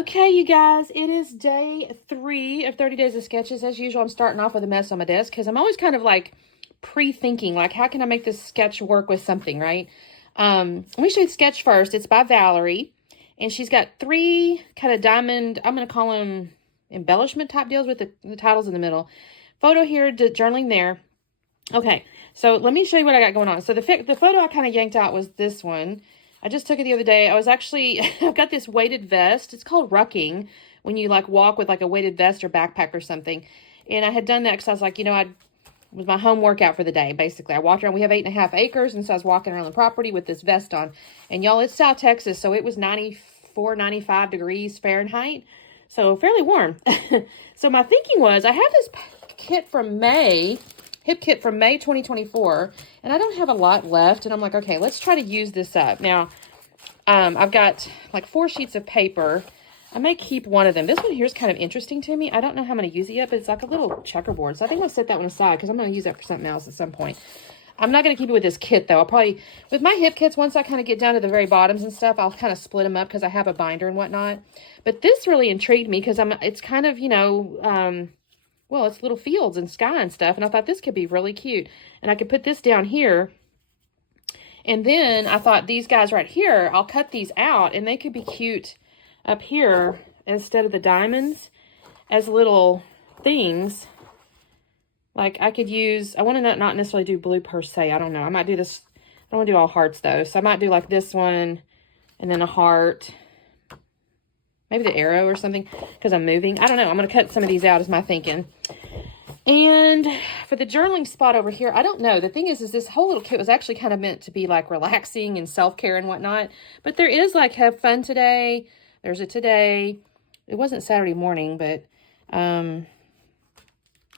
Okay, you guys, it is day 3 of 30 Days of Sketches. As usual, I'm starting off with a mess on my desk because I'm always kind of like pre-thinking, like, how can I make this sketch work with something, right? Let me show you the sketch first. It's by Valerie, and she's got 3 kind of diamond, I'm going to call them embellishment type deals with the titles in the middle. Photo here, journaling there. Okay, so let me show you what I got going on. So the photo I kind of yanked out was this one. I just took it the other day. I was actually, I've got this weighted vest. It's called Rucking, when you like walk with like a weighted vest or backpack or something. And I had done that because I was like, it was my home workout for the day, basically. I walked around. We have 8.5 acres, and so I was walking around the property with this vest on. And y'all, it's South Texas, so it was 94, 95 degrees Fahrenheit. So fairly warm. So my thinking was, I have this kit from May, hip kit from May 2024, and I don't have a lot left, and I'm like, okay, let's try to use this up. Now, I've got like 4 sheets of paper. I may keep one of them. This one here is kind of interesting to me. I don't know how I'm going to use it yet, but it's like a little checkerboard, so I think I'll set that one aside because I'm going to use that for something else at some point. I'm not going to keep it with this kit, though. I'll probably, with my hip kits, once I kind of get down to the very bottoms and stuff, I'll kind of split them up because I have a binder and whatnot. But this really intrigued me because it's kind of, well, it's little fields and sky and stuff, and I thought this could be really cute. And I could put this down here, and then I thought these guys right here, I'll cut these out, and they could be cute up here instead of the diamonds as little things. Like I could use, I want to not necessarily do blue per se. I don't know. I might do this, I don't want to do all hearts though. So I might do like this one and then a heart. Maybe the arrow or something because I'm moving. I don't know. I'm going to cut some of these out is my thinking. And for the journaling spot over here, I don't know. The thing is this whole little kit was actually kind of meant to be like relaxing and self-care and whatnot. But there is like have fun today. There's a today. It wasn't Saturday morning, but I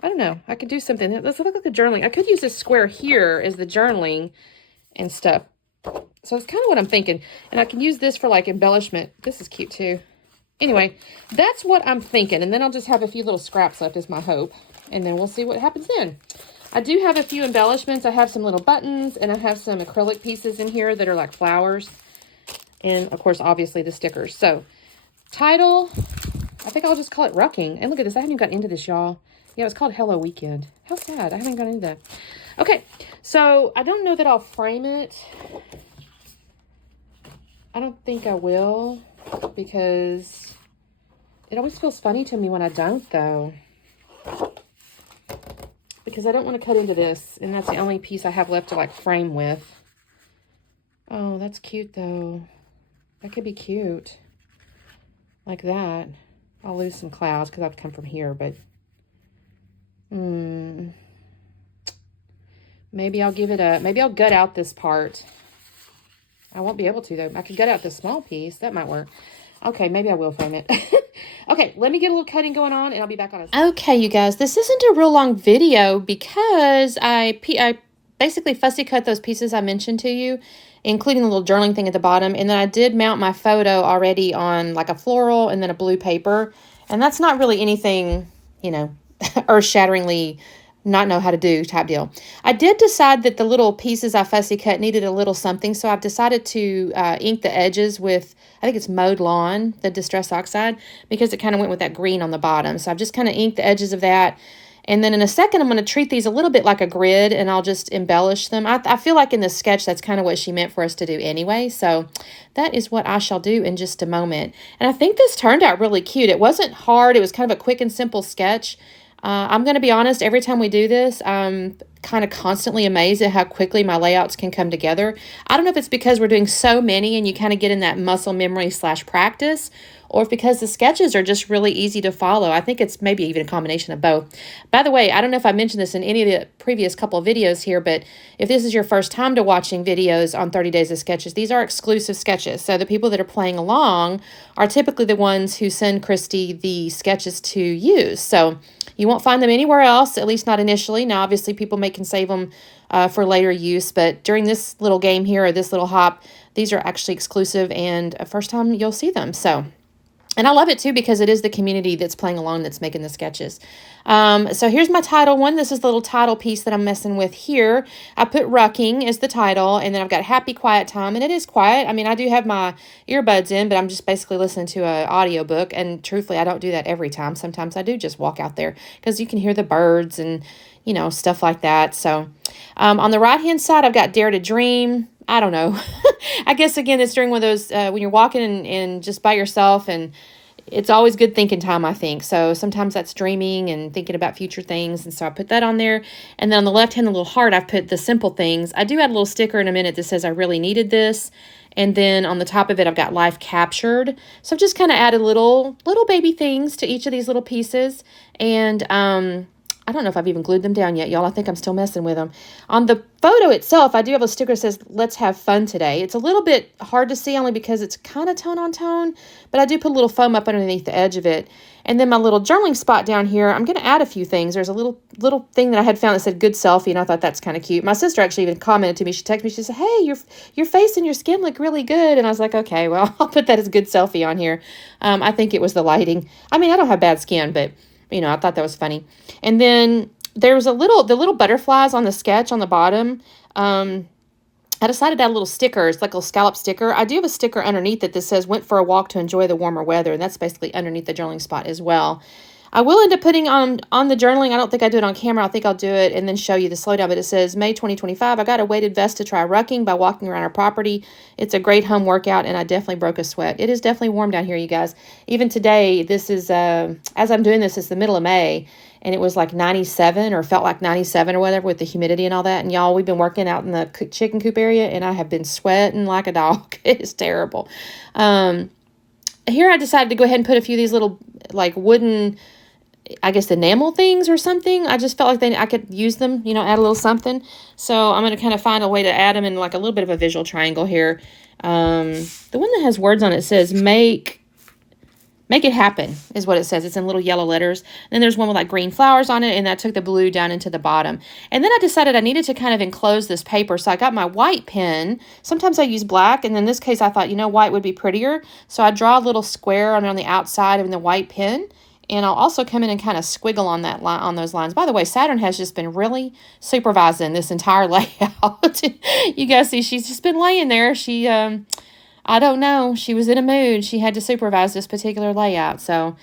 don't know. I could do something. Let's look at the journaling. I could use this square here as the journaling and stuff. So it's kind of what I'm thinking. And I can use this for like embellishment. This is cute too. Anyway, that's what I'm thinking. And then I'll just have a few little scraps left is my hope. And then we'll see what happens then. I do have a few embellishments. I have some little buttons and I have some acrylic pieces in here that are like flowers. And of course, obviously the stickers. So title, I think I'll just call it Rucking. And look at this. I haven't even got into this, y'all. Yeah, it's called Hello Weekend. How sad. I haven't got into that. Okay, so I don't know that I'll frame it. I don't think I will because it always feels funny to me when I don't, though. Because I don't want to cut into this, and that's the only piece I have left to, like, frame with. Oh, that's cute, though. That could be cute. Like that. I'll lose some clouds because I have to come from here, but... Maybe I'll give it a... Maybe I'll gut out this part. I won't be able to, though. I could gut out this small piece. That might work. Okay, maybe I will frame it. Okay, let me get a little cutting going on, and I'll be back on a second. Okay, you guys. This isn't a real long video because I basically fussy cut those pieces I mentioned to you, including the little journaling thing at the bottom. And then I did mount my photo already on like a floral and then a blue paper. And that's not really anything, earth-shatteringly not know how to do type deal. I did decide that the little pieces I fussy cut needed a little something, so I've decided to ink the edges with, I think it's Mowed Lawn, the Distress Oxide, because it kind of went with that green on the bottom. So I've just kind of inked the edges of that. And then in a second, I'm going to treat these a little bit like a grid, and I'll just embellish them. I feel like in the sketch, that's kind of what she meant for us to do anyway. So that is what I shall do in just a moment. And I think this turned out really cute. It wasn't hard. It was kind of a quick and simple sketch. I'm going to be honest, every time we do this, I'm kind of constantly amazed at how quickly my layouts can come together. I don't know if it's because we're doing so many and you kind of get in that muscle memory / practice, or if because the sketches are just really easy to follow. I think it's maybe even a combination of both. By the way, I don't know if I mentioned this in any of the previous couple of videos here, but if this is your first time to watching videos on 30 Days of Sketches, these are exclusive sketches. So the people that are playing along are typically the ones who send Christy the sketches to use. So you won't find them anywhere else, at least not initially. Now, obviously, people can save them for later use, but during this little game here, or this little hop, these are actually exclusive, and first time you'll see them. So And I love it too because it is the community that's playing along that's making the sketches. So here's my title one. This is the little title piece that I'm messing with here. I put Rucking as the title, and then I've got Happy Quiet Time, and it is quiet. I mean, I do have my earbuds in, but I'm just basically listening to an audiobook, and truthfully, I don't do that every time. Sometimes I do just walk out there because you can hear the birds and, you know, stuff like that. So on the right-hand side, I've got Dare to Dream. I don't know. I guess, again, it's during one of those, when you're walking and just by yourself, and it's always good thinking time, I think. So sometimes that's dreaming and thinking about future things. And so I put that on there. And then on the left hand, the little heart, I've put the simple things. I do add a little sticker in a minute that says I really needed this. And then on the top of it, I've got life captured. So I've just kind of added little baby things to each of these little pieces. And I don't know if I've even glued them down yet, y'all. I think I'm still messing with them. On the photo itself, I do have a sticker that says, let's have fun today. It's a little bit hard to see only because it's kind of tone on tone, but I do put a little foam up underneath the edge of it. And then my little journaling spot down here, I'm going to add a few things. There's a little thing that I had found that said good selfie, and I thought that's kind of cute. My sister actually even commented to me. She texted me. She said, hey, your face and your skin look really good. And I was like, okay, well, I'll put that as good selfie on here. I think it was the lighting. I mean, I don't have bad skin, but you know, I thought that was funny. And then there was the little butterflies on the sketch on the bottom. I decided to add a little sticker. It's like a little scallop sticker. I do have a sticker underneath it that says, went for a walk to enjoy the warmer weather. And that's basically underneath the journaling spot as well. I will end up putting on the journaling. I don't think I do it on camera. I think I'll do it and then show you the slowdown. But it says, May 2025, I got a weighted vest to try rucking by walking around our property. It's a great home workout, and I definitely broke a sweat. It is definitely warm down here, you guys. Even today, this is, as I'm doing this, it's the middle of May, and it was like 97 or felt like 97 or whatever with the humidity and all that. And y'all, we've been working out in the chicken coop area, and I have been sweating like a dog. It is terrible. Here I decided to go ahead and put a few of these little like wooden, I guess, enamel things or something. I just felt like I could use them, you know, add a little something. So I'm going to kind of find a way to add them in like a little bit of a visual triangle here. The one that has words on it says make it happen is what it says. It's in little yellow letters. And then there's one with like green flowers on it, and I took the blue down into the bottom. And then I decided I needed to kind of enclose this paper. So I got my white pen. Sometimes I use black, and in this case I thought, you know, white would be prettier. So I draw a little square on the outside of the white pen. And I'll also come in and kind of squiggle on that line, on those lines. By the way, Saturn has just been really supervising this entire layout. You guys see, she's just been laying there. She, I don't know, she was in a mood. She had to supervise this particular layout. So,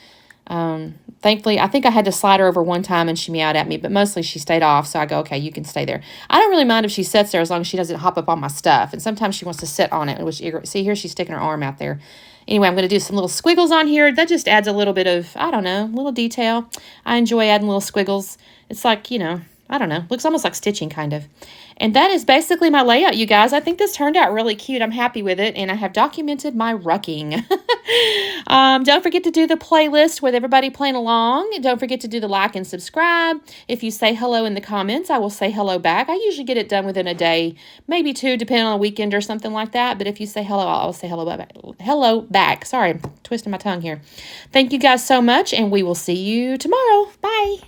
thankfully, I think I had to slide her over one time and she meowed at me, but mostly she stayed off. So I go, okay, you can stay there. I don't really mind if she sits there as long as she doesn't hop up on my stuff. And sometimes she wants to sit on it, which, see here, she's sticking her arm out there. Anyway, I'm going to do some little squiggles on here. That just adds a little bit of, I don't know, little detail. I enjoy adding little squiggles. It's like, you know, I don't know. Looks almost like stitching, kind of. And that is basically my layout, you guys. I think this turned out really cute. I'm happy with it. And I have documented my rucking. Don't forget to do the playlist with everybody playing along. Don't forget to do the like and subscribe. If you say hello in the comments, I will say hello back. I usually get it done within a day, maybe two, depending on a weekend or something like that. But if you say hello, I'll say hello back. Hello back. Sorry, I'm twisting my tongue here. Thank you guys so much, and we will see you tomorrow. Bye.